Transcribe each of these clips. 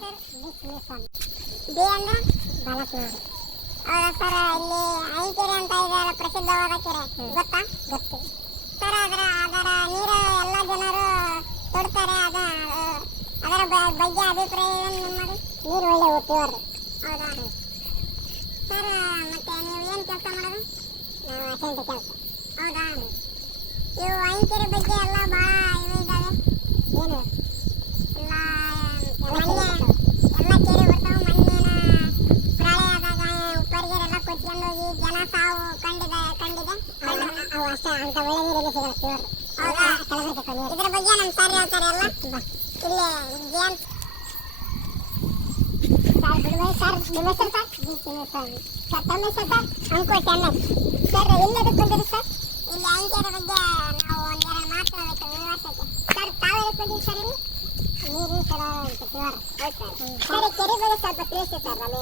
B ಅಂದ್ರೆ ಬಾಲಕನೂರು. ಹೌದಾ sir, ಇಲ್ಲಿ ಐಕೆರೆ ಅಂತ ಇದೆ ಪ್ರಸಿದ್ಧವಾದ ಕೆರೆ, ಗೊತ್ತಾ? ಗೊತ್ತು ಸರ್. ಅದರ ನೀರು ಎಲ್ಲ ಜನರು ತೊಡ್ತಾರೆ. ಅದರ ಬಗ್ಗೆ ಅಭಿಪ್ರಾಯ ಏನು ನಿಮ್ಮದು? ನೀರು ಒಳ್ಳೆ ಪ್ಯೂರ್. ಹೌದಾ ಸರ್, ಮತ್ತೆ ನೀವು ಏನು ಕೆಲಸ ಮಾಡೋದು? ನಾವು ಅಸೆಂಟ್ ಕೆಲಸ. ಹೌದಾ, ಇವು ಐಕೆರೆ ಬಗ್ಗೆ ಎಲ್ಲ ಭಾಳ ಇವು ಇದ್ದಾವೆ. ಏನು ಎಲ್ಲ ಕೆರೆ ಬರ್ತಾವೆ. ಮಣ್ಣಿನ ಪ್ರಳಯ ಆದಾಗ ಉಪ್ಪರಿಗೆರೆಲ್ಲ ಕೊಚ್ಕೊಂಡು ಹೋಗಿ ಜನ ಸಾವು ಕಂಡಿದೆ. ಅವು ಅಷ್ಟೇ, ಅಂತ ಒಳ್ಳೆ ನೀರಿಗೆ ಸಿಗಲ್ಲ ಪ್ಯೂರ್. ಹೌದಾ, ಇದ್ರ ಬಗ್ಗೆ ನಮ್ಮ ಸರ್ ಹೇಳ್ತಾರೆ ಎಲ್ಲ. ಇಲ್ಲಿ ಜೇನ್ ಸರ್ ಬಿಡುವೆ ಸರ್. ನಿಮ್ಮ ಹೆಸರು ಸರ್? ಸರ್ ತಮ್ಮ ಹೆಸರು ಸರ್? ಅಂಕು ಚೆನ್ನೈ. ಸರ್ ಎಲ್ಲದಕ್ಕೆ ಬಂದಿರಿ ಸರ್? ಇಲ್ಲಿ ಐಕೆರೆ ಬಗ್ಗೆ ನಾವು ಒಂದೆರಡು ಮಾತು ವಿವರಿಸೋಕೆ. ಸರ್ ತಾವು ಎದಕ್ಕೆ ಬಂದಿರಿ ಸರ್? ಇಲ್ಲಿ ನೀರು ಸರ ಅಂತ ಪ್ಯೂರ್. ಹೌದು ಸರ್. ಸರ್ ಕೆರೆ ಬಗ್ಗೆ ಸ್ವಲ್ಪ ತಿಳಿಸಿ ಸರ್. ಒಳ್ಳೆ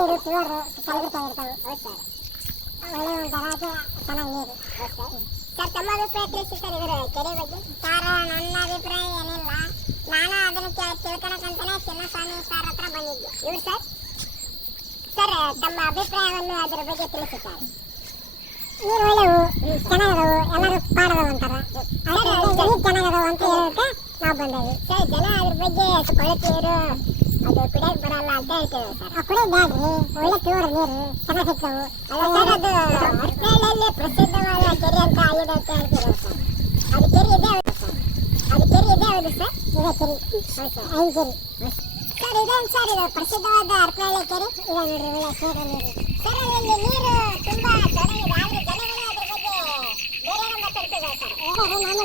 ನೀರು ಪ್ಯೂರ್ ಕಲಬೆರಕಾಗಿರ್ತಾವೆ. ಹೌದು ಸರ್. ಒಳ್ಳೆ ಒಂಥರ ಚೆನ್ನಾಗಿ ನೀರು. ಹೌದು ಸರ್. ತಮ್ಮ ಅಭಿಪ್ರಾಯ ತಿಳಿಸಿ ಸರ್ ಇದರ ಕೆರೆ ಬಗ್ಗೆ. ಸರ್ ನನ್ನ ಅಭಿಪ್ರಾಯ ಏನಿಲ್ಲ, ನಾನು ಅದನ್ನು ತಿಳ್ಕೊಳಕಂತಾನೆ ಚಿನ್ನಸ್ವಾಮಿ ಸರ್ ಹತ್ರ ಬಂದಿದ್ದೆ. ಇವ್ರು ಸರ್? ಸರ್ ತಮ್ಮ ಅಭಿಪ್ರಾಯವನ್ನು ಅದರ ಬಗ್ಗೆ ತಿಳಿಸಿ ಸರ್. ನೀರು ಒಳ್ಳೆವು, ಚೆನ್ನಾಗದವು, ಎಲ್ಲರೂ ಪಾಡದವು ಅಂತಾರ. ನೀರು ಚೆನ್ನಾಗದವು ಅಂತ ಹೇಳಕ್ಕೆ ನಾವು ಬಂದೇವಿ ಸರ್. ಜನ ಅದ್ರ ಬಗ್ಗೆ ಕೊಳಚೆ ನೀರು ಅದು ಕುಡಿಯಕ್ಕೆ ಬರಲ್ಲ ಅಂತ ಹೇಳ್ತೇವೆ ಸರ್. ಕುಡಿಯೋದು ಬ್ಯಾಡ್ರಿ, ಒಳ್ಳೆ ಪ್ಯೂರ್ ನೀರು ಚೆನ್ನಾಗಿ ಸಿಗ್ತಾವು. ಸರ್ ಅದು ಹರಪನಹಳ್ಳಿಯಲ್ಲಿ ಪ್ರಸಿದ್ಧವಾದ ಕೆರೆ ಅಂತ ಆಗಿದೆ ಅಂತ ಹೇಳ್ತೀವಿ ಸರ್. ಅದು ಕೆರೆ ಇದೆ ಹೌದು ಸರ್? ಅದು ಕೆರೆ ಇದೆ ಹೌದು ಸರ್? ಇದೆ ಕೆರೆ. ಹೌದು ಸರ್. ಐಕೆರೆ ಸರ್. ಇದೇನು ಸರ್ ಇದು ಪ್ರಸಿದ್ಧವಾದ ಹರಪನಹಳ್ಳಿ ಕೆರೆ? ಇದೆ ನೋಡ್ರಿ, ಒಳ್ಳೆ ಸೇರು ನೀರು ಸರ್. ಅಲ್ಲಿ ನೀರು ತುಂಬಾ ಚೆನ್ನಾಗಿದೆ, ಆದರೆ ಜನಗಳು ಅದ್ರ ಬಗ್ಗೆ ಬೇರೆ ಮಾತಾಡ್ತಿದ್ದಾರೆ ಸರ್. ನಾನು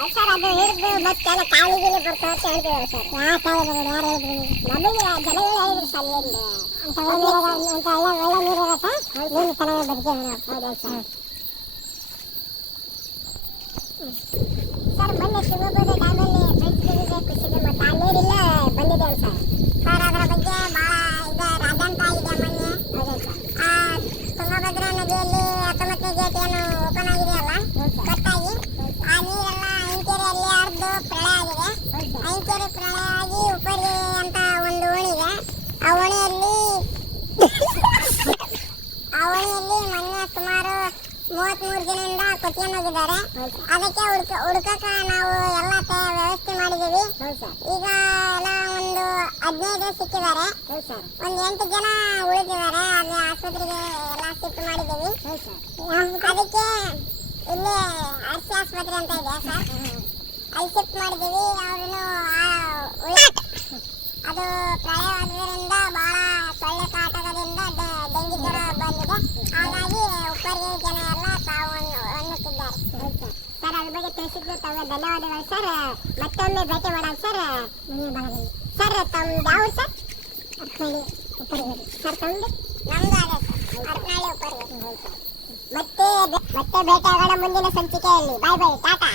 ಅದು ಸರ್, ಅದು ಹಿಡಿದು ಮತ್ತೆ ಕಾಲಿಗೆಲ್ಲಿ ಬರ್ತಾ ಅಂತ ಹೇಳ್ತಿದ್ದಾರೆ ಸರ್. ಯಾವ ಕಾಲಿಗೆ ಯಾರು ಹೇಳಿದ್ರು? ನಮಗೆ ಜನಗಳು ಹೇಳಿದ್ರು ಸರ್. ಅಲ್ಲಿಂದ ಅಂತ ಒಳ್ಳೆ ನೀರು ಇರತ್ತೆ, ನೀರು ಚೆನ್ನಾಗಿ ಬದುಕಿ. ಹೌದಾ ಸರ್? ಸರ್ ಮೊನ್ನೆ ಶಿವಮೊಗ್ಗದ ಡ್ಯಾಮಲ್ಲಿ ಫ್ರೆಂಡ್ಸ್ ಜೊತೆ ಖುಷಿದೆ, ಮತ್ತು ಆ ನೀರಿಲ್ಲ ಬಂದಿದೆ ಸರ್. ಸರ್ ಅದರ ಬಗ್ಗೆ ಭಾಳ ಇದೆ, ರಾಜಂತ ಆಗಿದೆ ಮೊನ್ನೆ. ಹೌದಾ ಸರ್? ಆ ತುಂಗಭದ್ರಾ ನದಿಯಲ್ಲಿ 19ನೇ ಗೇಟ್ ಏನು ಓಪನ್ ಆಗಿದೆಯಲ್ಲ ಕಟ್ಟಾಗಿ, ಆ ನೀರೆಲ್ಲ ಐಕೆರೆಯಲ್ಲಿ ಹರಿದು ಪ್ರಳಯ ಆಗಿದೆ. ಐಕೆರೆ ಪ್ರಳಯ ಆಗಿ ಉಪ್ಪರಿ ಅಂತ ಒಂದು ಓಣಿ ಇದೆ. ಆ ಓಣಿಯಲ್ಲಿ ಮೊನ್ನೆ ಸುಮಾರು 33 ಜನರಿಂದ ಕೊಚ್ಕೊಂಡು ಹೋಗಿದ್ದಾರೆ. ಅದಕ್ಕೆ ಹುಡುಕಕ ನಾವು ಎಲ್ಲ ವ್ಯವಸ್ಥೆ ಮಾಡಿದ್ದೀವಿ. ಈಗ ಎಲ್ಲ ಒಂದು 15 ಸಿಕ್ಕಿದ್ದಾರೆ. ಒಂದು 8 ಜನ ಉಳಿದಿದ್ದಾರೆ. ಅಲ್ಲಿ ಆಸ್ಪತ್ರೆಗೆ ಎಲ್ಲ ಶಿಫ್ಟ್ ಮಾಡಿದ್ದೀವಿ. ಅದಕ್ಕೆ ಇಲ್ಲಿ ಆರ್ಸಿ ಆಸ್ಪತ್ರೆ ಅಂತ ಇದೆ ಸರ್, ಅಲ್ಲಿ ಶಿಫ್ಟ್ ಮಾಡಿದ್ದೀವಿ. ಅವ್ರನ್ನು ಅದು ಪ್ರಳಯವಾದ್ದರಿಂದ ಬಹಳ ಸೊಳ್ಳೆ ಕಾಟಕದಿಂದ ಡೆಂಗಿ ಜ್ವರ ಬಂದಿದೆ. ಹಾಗಾಗಿ ಉಪ್ಪರಿಗೆ ಜನ ಎಲ್ಲ ತಾವು ಅನ್ನುತ್ತಿದ್ದಾರೆ ಸರ್. ಅದ್ರ ಬಗ್ಗೆ ತಿಳಿಸಿದ್ದು ತಮಗೆ ಧನ್ಯವಾದಗಳು ಸರ್. ಮತ್ತೊಮ್ಮೆ ಭೇಟಿ ಮಾಡೋಣ ಸರ್. ಸರ್ ತಮ್ದು ಯಾವ ಸರ್? ಹರಪನಹಳ್ಳಿ ಉಪ್ಪರಿಗೆ ಸರ್. ತಮ್ಮದು? ನಮ್ದು ಅದೇ ಸರ್, ಹರಪನಹಳ್ಳಿ ಉಪ್ಪರಿಗೆ. ಮತ್ತೆ ಭೇಟಿ ಆಗೋಣ ಮುಂದಿನ ಸಂಚಿಕೆಯಲ್ಲಿ. ಬಾಯ್ ಬಾಯ್, ಟಾಟಾ.